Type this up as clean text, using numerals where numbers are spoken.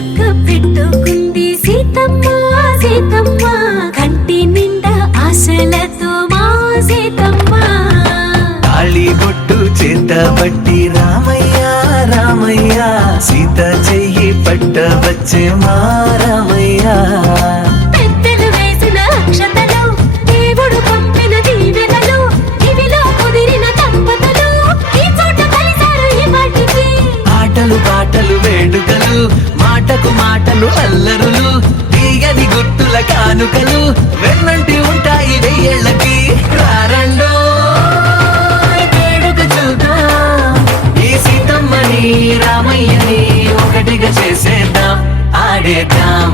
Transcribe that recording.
చుక్క పెట్టుకుంది సీతమ్మ సీతమ్మ కంటి నిండా ఆశలతో మా సీతమ్మ తాళి బొట్టు చేతబట్టి రామయ్య రామయ్య సీత చెయ్యి పట్టవచ్చే మా రామయ్య పెద్దలు వేసిన అక్షతలు దేవుడు పంపిన దీవెనలు ఇవిలో కుదిరిన దంపతులు ఈ చోట కలిశారు ఈ వాటికి ఆటలు పాటలు వేడుకలు మాటకు మాటలు అల్లరులు తీయని గుర్తుల కానుకలు వెన్నంటి ఉంటాయి వెయ్యేళ్ళకి రారండో వేడుక చూద్దాం ఈ సీతమ్మని రామయ్యని ఒకటిగా చేసేద్దాం ఆడేద్దాం